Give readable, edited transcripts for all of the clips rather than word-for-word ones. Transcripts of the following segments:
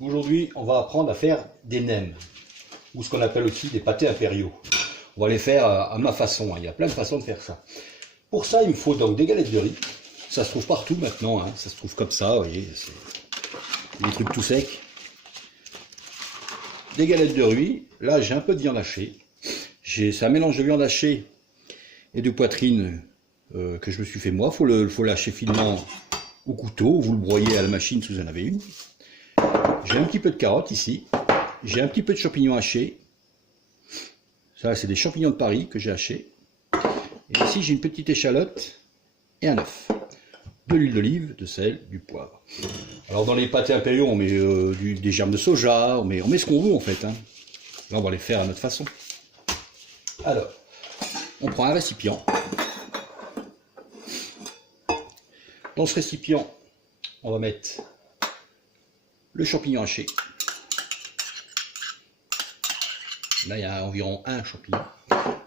Aujourd'hui, on va apprendre à faire des nems, ou ce qu'on appelle aussi des pâtés impériaux. On va les faire à ma façon, hein. Il y a plein de façons de faire ça. Pour ça, il me faut donc des galettes de riz. Ça se trouve partout maintenant, hein. Ça se trouve comme ça, vous voyez, c'est des trucs tout secs. Des galettes de riz. Là, j'ai un peu de viande hachée. C'est un mélange de viande hachée et de poitrine que je me suis fait moi. Faut lâcher finement au couteau. Vous le broyez à la machine si vous en avez une. J'ai un petit peu de carottes ici. J'ai un petit peu de champignons hachés. Ça, c'est des champignons de Paris que j'ai hachés. Et ici, j'ai une petite échalote et un œuf. De l'huile d'olive, de sel, du poivre. Alors, dans les pâtés impériaux, on met des germes de soja, on met ce qu'on veut en fait, hein. Là, on va les faire à notre façon. Alors, on prend un récipient. Dans ce récipient, on va mettre le champignon haché. Là, il y a environ un champignon.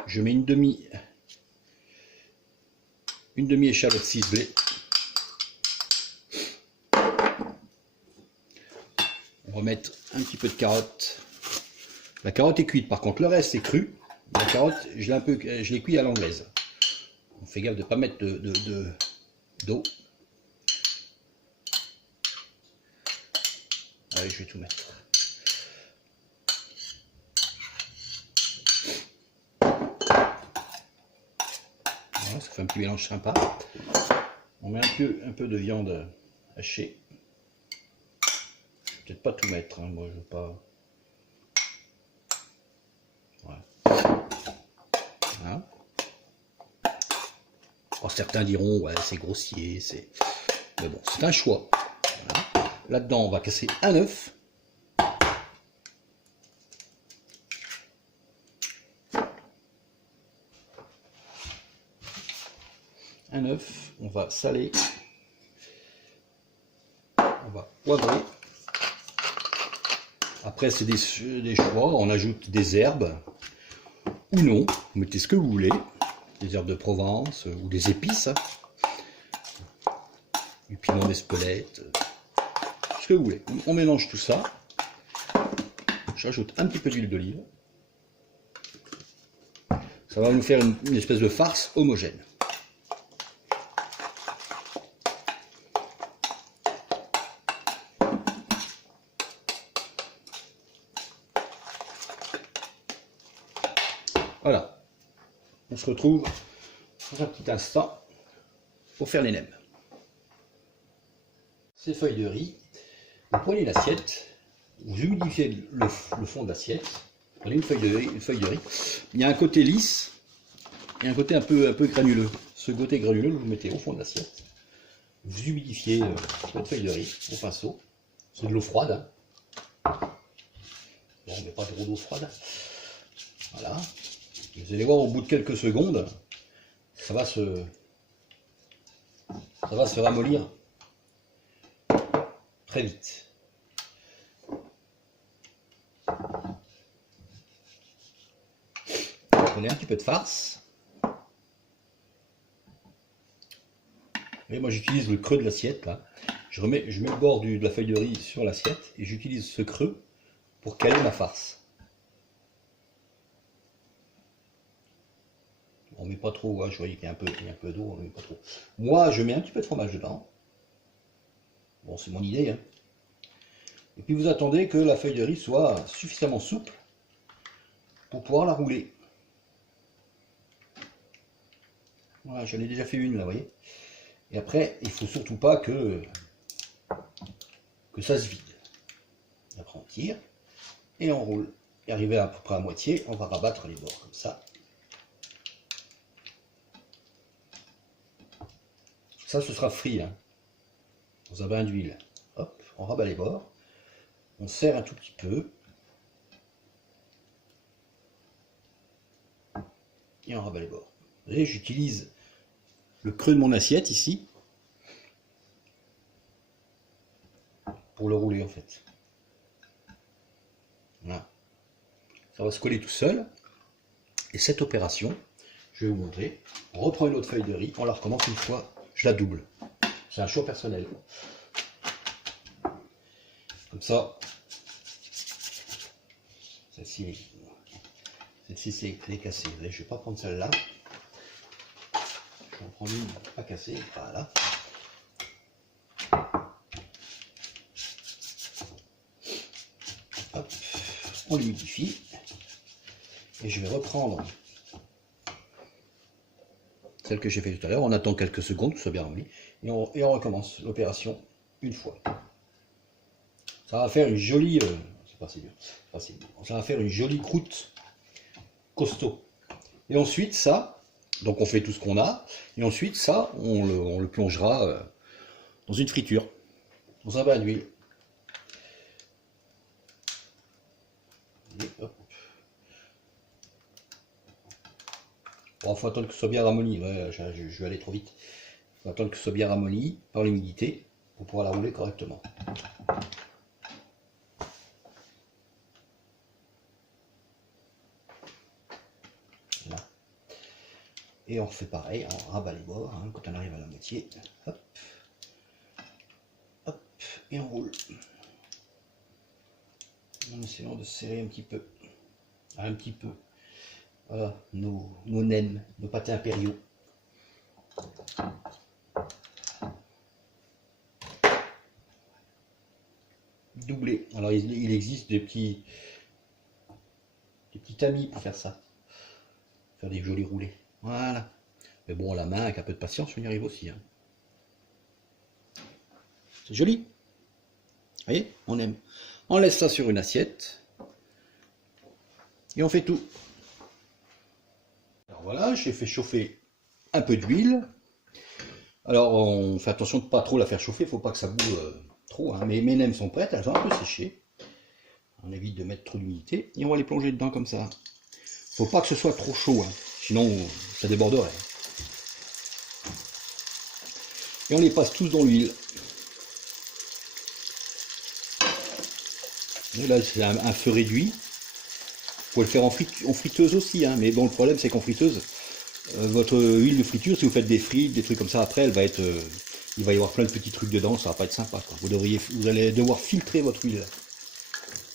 Je mets une demi échalote ciselée. On va mettre un petit peu de carotte. La carotte est cuite, par contre le reste est cru. La carotte, je l'ai cuit à l'anglaise. On fait gaffe de ne pas mettre d'eau. Allez, je vais tout mettre. Voilà, ça fait un petit mélange sympa. On met un peu de viande hachée. Peut-être pas tout mettre, hein. Moi je veux pas. Voilà. Alors, certains diront ouais c'est grossier, mais bon c'est un choix. Voilà. Là-dedans on va casser un œuf. Un œuf, on va saler, on va poivrer. Après c'est des choix, on ajoute des herbes ou non, vous mettez ce que vous voulez, des herbes de Provence ou des épices, hein. Du piment d'Espelette, ce que vous voulez. On mélange tout ça. J'ajoute un petit peu d'huile d'olive. Ça va nous faire une espèce de farce homogène. Voilà, on se retrouve dans un petit instant pour faire les nems. Ces feuilles de riz, vous prenez l'assiette, vous humidifiez le fond de l'assiette, vous prenez une feuille de riz, il y a un côté lisse et un côté un peu granuleux. Ce côté granuleux, vous le mettez au fond de l'assiette, vous humidifiez votre feuille de riz au pinceau, c'est de l'eau froide. Bon, on ne met pas trop d'eau froide. Voilà. Vous allez voir au bout de quelques secondes, ça va se ramollir très vite. Prenez un petit peu de farce. Et moi j'utilise le creux de l'assiette là. Je mets le bord de la feuille de riz sur l'assiette et j'utilise ce creux pour caler ma farce. On met pas trop, hein, je voyais qu'il y a un peu d'eau, on met pas trop. Moi, je mets un petit peu de fromage dedans. Bon, c'est mon idée, hein. Et puis vous attendez que la feuille de riz soit suffisamment souple pour pouvoir la rouler. Voilà, j'en ai déjà fait une là, vous voyez. Et après, il faut surtout pas que ça se vide. Après, on tire et on roule. Et arrivé à peu près à moitié, on va rabattre les bords comme ça. Ça, ce sera frit, hein, dans un bain d'huile. Hop, on rabat les bords, on serre un tout petit peu, et on rabat les bords. Vous voyez, j'utilise le creux de mon assiette ici, pour le rouler en fait. Voilà. Ça va se coller tout seul, et cette opération, je vais vous montrer, on reprend une autre feuille de riz, on la recommence une fois. Je la double. C'est un choix personnel. Comme ça, Celle-ci, elle est cassée. Là, je ne vais pas prendre celle-là. Je vais en prendre une pas cassée. Voilà. Hop, on l'humidifie. Et je vais reprendre celle que j'ai fait tout à l'heure. On attend quelques secondes, tout soit bien remis. Et on recommence l'opération une fois. Ça va faire une jolie... c'est pas si bien. Ça va faire une jolie croûte costaud. Et ensuite, ça... Donc on fait tout ce qu'on a. Et ensuite, ça, on le plongera dans une friture. Dans un bain d'huile. Bon, faut attendre que ce soit bien ramolli. Ouais, je vais aller trop vite. Faut attendre que ce soit bien ramolli par l'humidité pour pouvoir la rouler correctement. Là. Et on refait pareil, on rabat les bords hein, quand on arrive à la moitié. Hop, hop, et on roule. En essayant de serrer un petit peu. Un petit peu. Voilà, nos nems, nos pâtés impériaux. Doublé. Alors il existe des petits tamis pour faire ça. Faire des jolis roulés. Voilà. Mais bon, la main, avec un peu de patience, on y arrive aussi. Hein. C'est joli. Vous voyez, on aime. On laisse ça sur une assiette. Et on fait tout. Alors voilà, j'ai fait chauffer un peu d'huile. Alors on fait attention de ne pas trop la faire chauffer, il ne faut pas que ça boue trop. Hein. Mes nems sont prêtes, elles ont un peu séché. On évite de mettre trop d'humidité. Et on va les plonger dedans comme ça. Il ne faut pas que ce soit trop chaud, hein. Sinon ça déborderait. Et on les passe tous dans l'huile. Là c'est un feu réduit. Vous pouvez le faire en friteuse aussi, hein. Mais bon, le problème c'est qu'en friteuse, votre huile de friture, si vous faites des frites, des trucs comme ça, après, il va y avoir plein de petits trucs dedans, ça va pas être sympa, quoi. Vous allez devoir filtrer votre huile.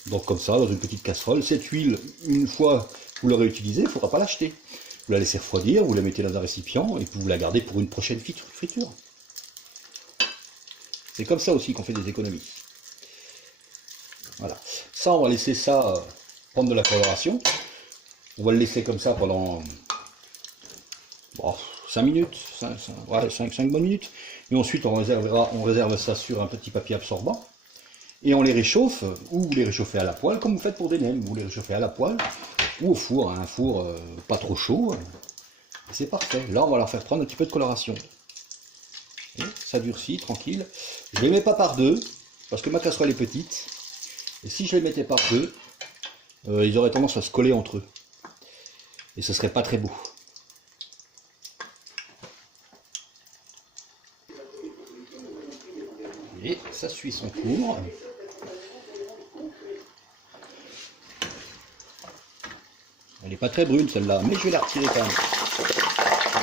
Donc comme ça, dans une petite casserole, cette huile, une fois que vous l'aurez utilisée, il ne faudra pas l'acheter. Vous la laissez refroidir, vous la mettez dans un récipient, et puis vous la gardez pour une prochaine friture. C'est comme ça aussi qu'on fait des économies. Voilà. Ça, on va laisser ça prendre de la coloration. On va le laisser comme ça pendant 5 minutes, 5 bonnes minutes. Et ensuite, on réserve ça sur un petit papier absorbant. Et on les réchauffe, ou vous les réchauffez à la poêle, comme vous faites pour des nems. Vous les réchauffez à la poêle, ou au four, hein, un four pas trop chaud. C'est parfait. Là, on va leur faire prendre un petit peu de coloration. Et ça durcit, tranquille. Je ne les mets pas par deux, parce que ma casserole est petite. Et si je les mettais par deux, ils auraient tendance à se coller entre eux. Et ce serait pas très beau. Et ça suit son cours. Elle n'est pas très brune celle-là, mais je vais la retirer quand même.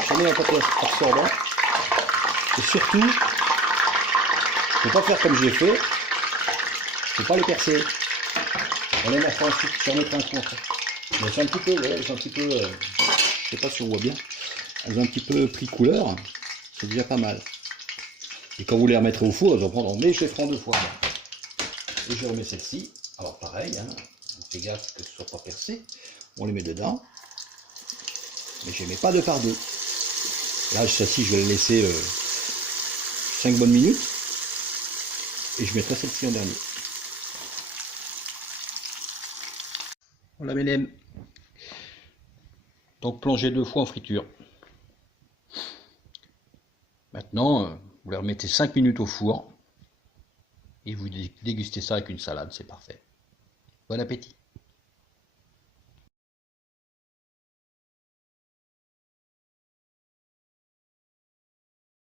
Je mets un papier absorbant. Et surtout, il ne faut pas faire comme j'ai fait. Il ne faut pas les percer. On les mettra ensuite, je vais en mettre un coup après. Mais c'est un petit peu, ouais, elles sont un petit peu, je sais pas si on voit bien, elles ont un petit peu pris couleur, c'est déjà pas mal. Et quand vous les remettrez au four, elles en prendront, mais je les ferai en deux fois. Et je remets celle-ci, alors pareil, hein, on fait gaffe que ce soit pas percé, on les met dedans, mais je les mets pas deux par deux. Là, celle-ci, je vais la laisser 5 bonnes minutes, et je mettrai celle-ci en dernier. Voilà mes nems. Donc plongez 2 fois en friture. Maintenant, vous les remettez 5 minutes au four et vous dégustez ça avec une salade, c'est parfait. Bon appétit.